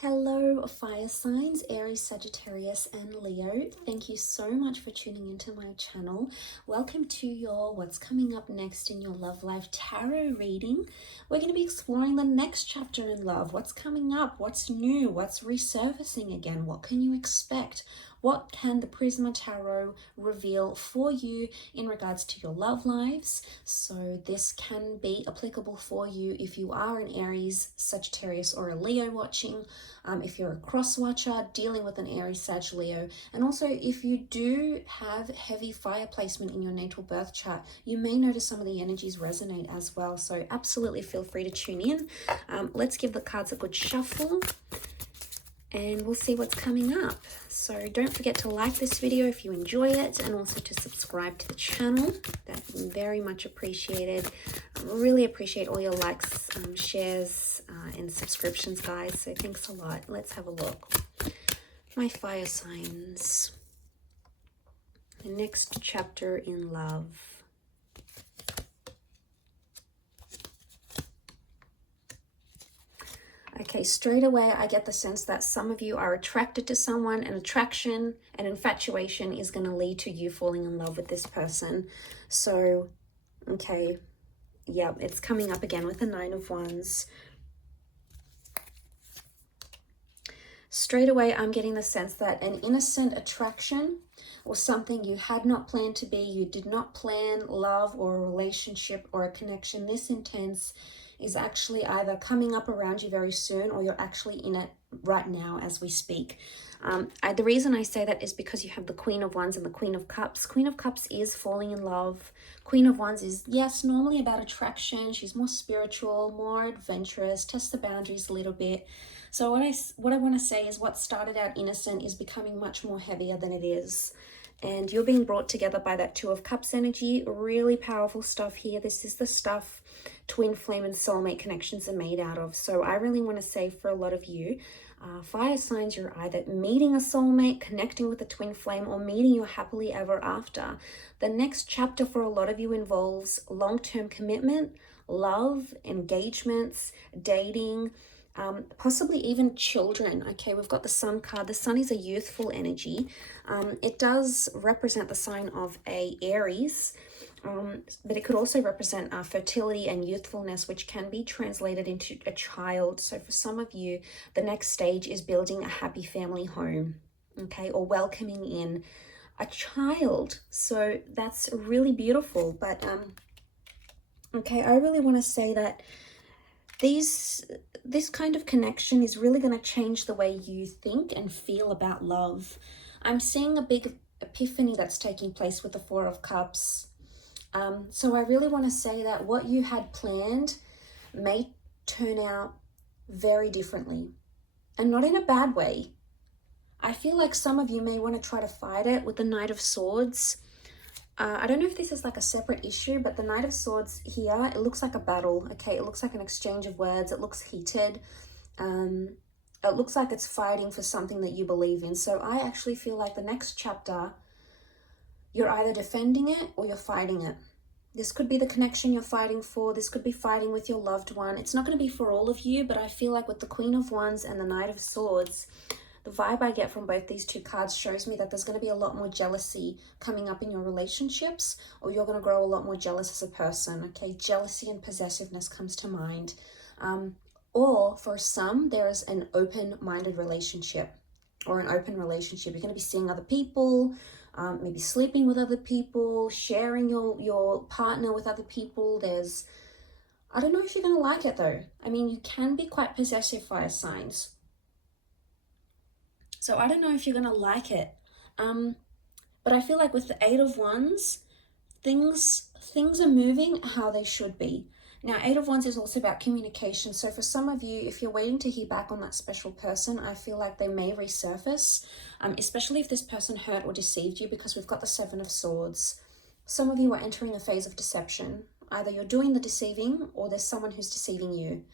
Hello, fire signs, Aries, Sagittarius, and Leo. Thank you so much for tuning into my channel. Welcome to your What's Coming Up Next in Your Love Life Tarot reading. We're going to be exploring the next chapter in love. What's coming up? What's new? What's resurfacing again? What can you expect? What can the Prisma Tarot reveal for you in regards to your love lives? So this can be applicable for you if you are an Aries, Sagittarius, or a Leo watching. If you're a cross watcher dealing with an Aries, Sag, Leo, and also if you do have heavy fire placement in your natal birth chart, you may notice some of the energies resonate as well. So absolutely feel free to tune in. Let's give the cards a good shuffle and we'll see what's coming up. So don't forget to like this video if you enjoy it, and also to subscribe to the channel. That'd be very much appreciated. I really appreciate all your likes, shares, and subscriptions, guys. So thanks a lot. Let's have a look. My fire signs. The next chapter in love. Okay, straight away I get the sense that some of you are attracted to someone, and attraction and infatuation is going to lead to you falling in love with this person. So, okay, yeah, it's coming up again with the Nine of Wands. Straight away I'm getting the sense that an innocent attraction or something you had not planned to be, you did not plan love or a relationship or a connection this intense, is actually either coming up around you very soon, or you're actually in it right now as we speak. The reason I say that is because you have the Queen of Wands and the Queen of Cups. Queen of Cups is falling in love. Queen of Wands is, yes, normally about attraction. She's more spiritual, more adventurous, test the boundaries a little bit. So what I want to say is what started out innocent is becoming much more heavier than it is. And you're being brought together by that Two of Cups energy. Really powerful stuff here. This is the stuff twin flame and soulmate connections are made out of. So I really want to say for a lot of you, fire signs, you're either meeting a soulmate, connecting with a twin flame, or meeting your happily ever after. The next chapter for a lot of you involves long-term commitment, love, engagements, dating, possibly even children. Okay, we've got the Sun card. The Sun is a youthful energy. It does represent the sign of a Aries, but it could also represent fertility and youthfulness, which can be translated into a child. So for some of you, the next stage is building a happy family home, okay, or welcoming in a child. So that's really beautiful. But okay, I really want to say that this kind of connection is really going to change the way you think and feel about love. I'm seeing a big epiphany that's taking place with the Four of Cups. So I really want to say that what you had planned may turn out very differently, and not in a bad way. I feel like some of you may want to try to fight it with the Knight of Swords. I don't know if this is like a separate issue, but the Knight of Swords here, it looks like a battle, okay? It looks like an exchange of words. It looks heated. It looks like it's fighting for something that you believe in. So I actually feel like the next chapter, you're either defending it or you're fighting it. This could be the connection you're fighting for. This could be fighting with your loved one. It's not going to be for all of you, but I feel like with the Queen of Wands and the Knight of Swords, the vibe I get from both these two cards shows me that there's going to be a lot more jealousy coming up in your relationships, or you're going to grow a lot more jealous as a person, okay? Jealousy and possessiveness comes to mind. Or for some, there is an open-minded relationship or an open relationship. You're going to be seeing other people, maybe sleeping with other people, sharing your partner with other people. I don't know if you're going to like it though. I mean, you can be quite possessive, fire signs. So I don't know if you're going to like it. But I feel like with the Eight of Wands, things are moving how they should be. Now, Eight of Wands is also about communication. So for some of you, if you're waiting to hear back on that special person, I feel like they may resurface, especially if this person hurt or deceived you, because we've got the Seven of Swords. Some of you are entering a phase of deception. Either you're doing the deceiving or there's someone who's deceiving you.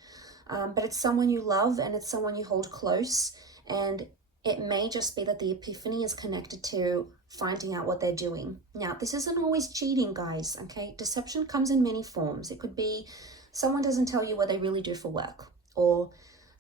But it's someone you love and it's someone you hold close, and it may just be that the epiphany is connected to finding out what they're doing. Now, this isn't always cheating, guys, okay? Deception comes in many forms. It could be someone doesn't tell you what they really do for work, or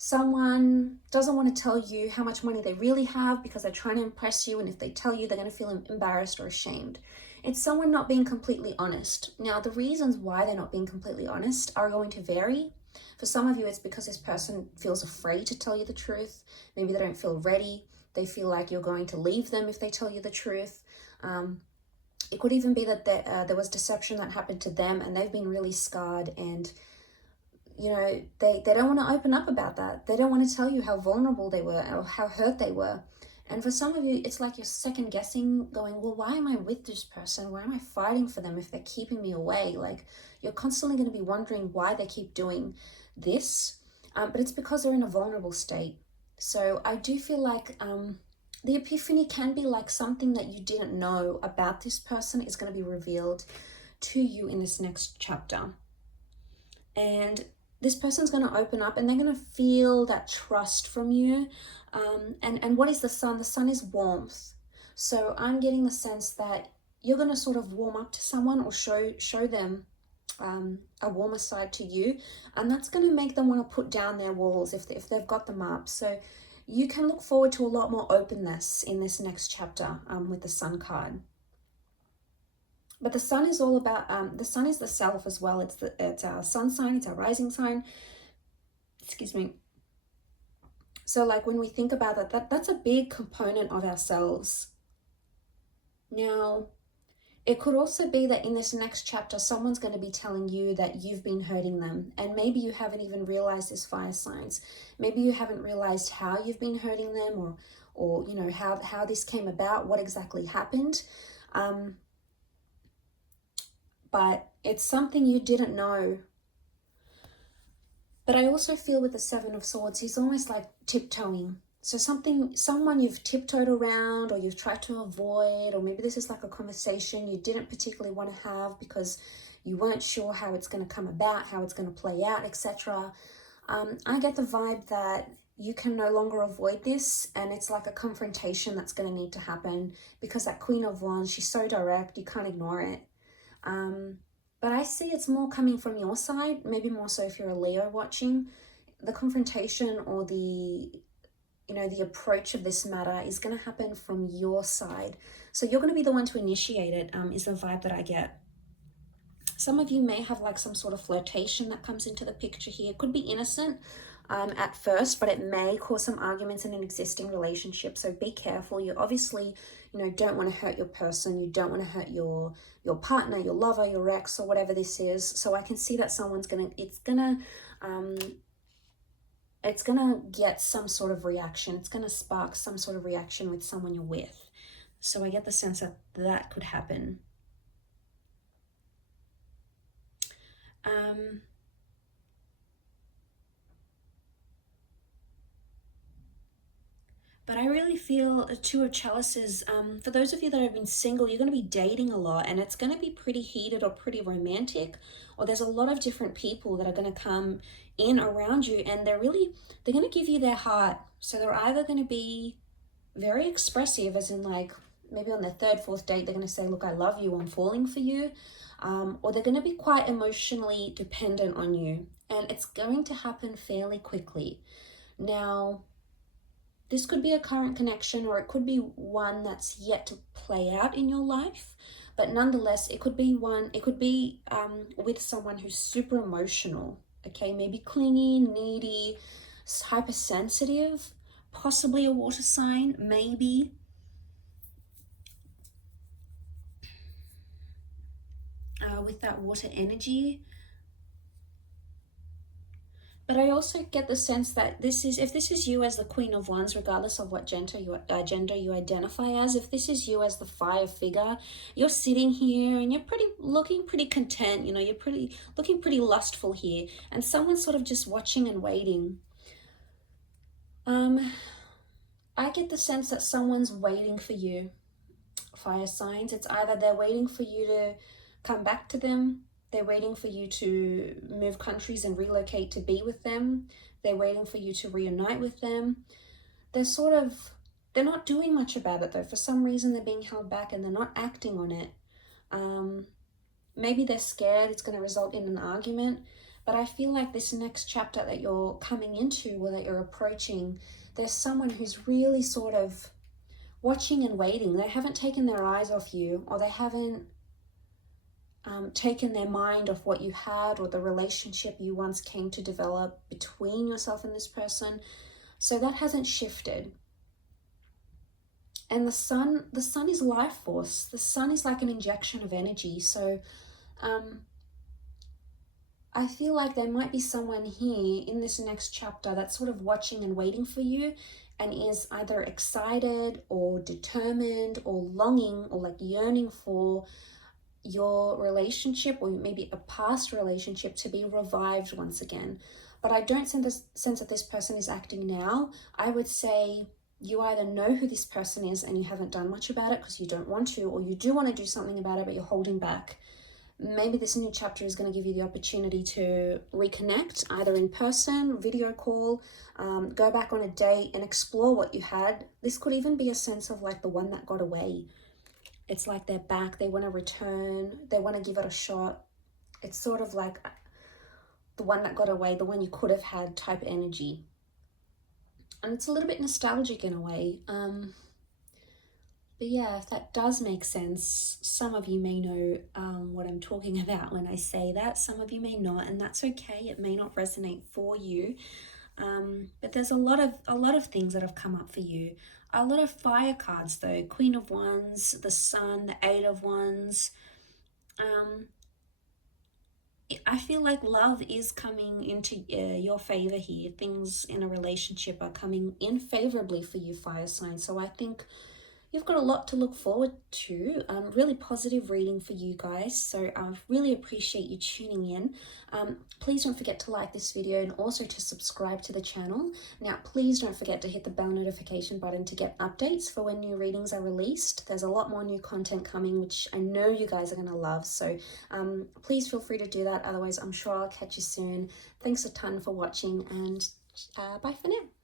Someone doesn't want to tell you how much money they really have because they're trying to impress you, and if they tell you, they're going to feel embarrassed or ashamed. It's someone not being completely honest. Now, the reasons why they're not being completely honest are going to vary. For some of you, it's because this person feels afraid to tell you the truth. Maybe they don't feel ready. They feel like you're going to leave them if they tell you the truth. It could even be that there was deception that happened to them and they've been really scarred, and they don't want to open up about that. They don't want to tell you how vulnerable they were or how hurt they were. And for some of you, it's like you're second guessing, going, well, why am I with this person? Why am I fighting for them if they're keeping me away? Like, you're constantly going to be wondering why they keep doing this. But it's because they're in a vulnerable state. So I do feel like the epiphany can be like something that you didn't know about this person is going to be revealed to you in this next chapter. And this person's going to open up and they're going to feel that trust from you. And what is the sun? The sun is warmth. So I'm getting the sense that you're going to sort of warm up to someone or show them a warmer side to you. And that's going to make them want to put down their walls if they've got them up. So you can look forward to a lot more openness in this next chapter with the sun card. But the sun is all about, the sun is the self as well. It's our sun sign, it's our rising sign. Excuse me. So like when we think about that's a big component of ourselves. Now, it could also be that in this next chapter, someone's going to be telling you that you've been hurting them. And maybe you haven't even realized this, fire signs. Maybe you haven't realized how you've been hurting them or how this came about, what exactly happened. But it's something you didn't know. But I also feel with the Seven of Swords, he's almost like tiptoeing. So someone you've tiptoed around or you've tried to avoid, or maybe this is like a conversation you didn't particularly want to have because you weren't sure how it's going to come about, how it's going to play out, etc. I get the vibe that you can no longer avoid this, and it's like a confrontation that's going to need to happen because that Queen of Wands, she's so direct, you can't ignore it. But I see it's more coming from your side, maybe more so if you're a Leo watching. The confrontation or the approach of this matter is going to happen from your side. So you're going to be the one to initiate it, is the vibe that I get. Some of you may have like some sort of flirtation that comes into the picture here. It could be innocent at first, but it may cause some arguments in an existing relationship. So be careful. You obviously, don't want to hurt your person. You don't want to hurt your partner, your lover, your ex, or whatever this is. So I can see that it's gonna get some sort of reaction. It's gonna spark some sort of reaction with someone you're with. So I get the sense that could happen. But I really feel a Two of Chalices, for those of you that have been single, you're going to be dating a lot, and it's going to be pretty heated or pretty romantic, or there's a lot of different people that are going to come in around you, and they're going to give you their heart. So they're either going to be very expressive, as in like maybe on their third, fourth date, they're going to say, look, I love you, I'm falling for you. Or they're going to be quite emotionally dependent on you, and it's going to happen fairly quickly. Now, this could be a current connection, or it could be one that's yet to play out in your life. But nonetheless, it could be with someone who's super emotional, okay? Maybe clingy, needy, hypersensitive, possibly a water sign, maybe. With that water energy. But I also get the sense that if this is you as the Queen of Wands, regardless of what gender you identify as, if this is you as the fire figure, you're sitting here and you're looking pretty content, you're looking pretty lustful here, and someone's sort of just watching and waiting. I get the sense that someone's waiting for you, fire signs. It's either they're waiting for you to come back to them, they're waiting for you to move countries and relocate to be with them, they're waiting for you to reunite with them. They're not doing much about it though. For some reason they're being held back and they're not acting on it. Maybe they're scared it's going to result in an argument, But I feel like this next chapter that you're coming into, or that you're approaching, there's someone who's really sort of watching and waiting. They haven't taken their eyes off you, or they haven't taken their mind off what you had, or the relationship you once came to develop between yourself and this person. So that hasn't shifted. And the sun is life force. The sun is like an injection of energy. So I feel like there might be someone here in this next chapter that's sort of watching and waiting for you, and is either excited or determined or longing or like yearning for your relationship, or maybe a past relationship, to be revived once again. But I don't sense that this person is acting now. I would say you either know who this person is and you haven't done much about it because you don't want to, or you do want to do something about it but you're holding back. Maybe this new chapter is going to give you the opportunity to reconnect, either in person, video call, go back on a date and explore what you had. This could even be a sense of like the one that got away. It's like they're back, they want to return, they want to give it a shot. It's sort of like the one that got away, the one you could have had type energy. And it's a little bit nostalgic in a way. But yeah, if that does make sense, some of you may know what I'm talking about when I say that. Some of you may not, and that's okay. It may not resonate for you. But there's a lot of things that have come up for you. A lot of fire cards though. Queen of Wands, the Sun, the Eight of Wands. I feel like love is coming into your favor here. Things in a relationship are coming in favorably for you, fire sign. So I think you've got a lot to look forward to. Really positive reading for you guys. So I really appreciate you tuning in. Please don't forget to like this video and also to subscribe to the channel. Now, please don't forget to hit the bell notification button to get updates for when new readings are released. There's a lot more new content coming, which I know you guys are going to love. So please feel free to do that. Otherwise, I'm sure I'll catch you soon. Thanks a ton for watching, and bye for now.